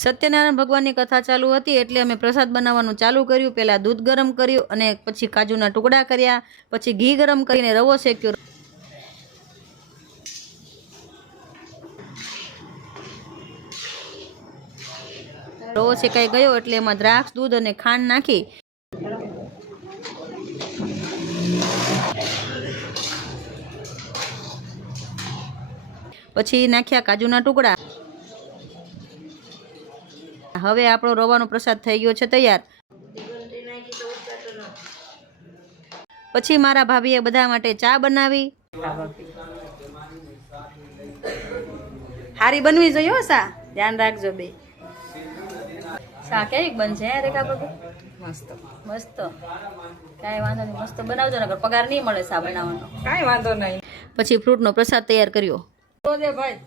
સત્યનારાયણ ભગવાનની કથા ચાલુ હતી એટલે અમે પ્રસાદ બનાવવાનું ચાલુ કર્યું। પહેલાં દૂધ ગરમ કર્યું અને પછી કાજુના ટુકડા કર્યા, પછી ઘી ગરમ કરીને રવો શેક્યો। રવો શેકાઈ ગયો એટલે એમાં દ્રાક્ષ, દૂધ અને ખાંડ નાખી પછી નાખ્યા કાજુના ટુકડા। હવે આપણો રવાનો પ્રસાદ થઈ ગયો છે તૈયાર। પછી મારા ભાભીએ બધા માટે ચા બનાવી। હારી બનવી જોઈએ હો સા, ધ્યાન રાખજો બે। સા કેવી બનશે હે રેખા બાબુ? મસ્ત મસ્ત, કાંઈ વાંધો નહીં, મસ્ત બનાવજો ને, પગાર નહીં મળે સા બનાવવાનો। કાંઈ વાંધો નહીં। પછી ફ્રૂટનો પ્રસાદ તૈયાર કર્યો। ભાઈ ભાઈ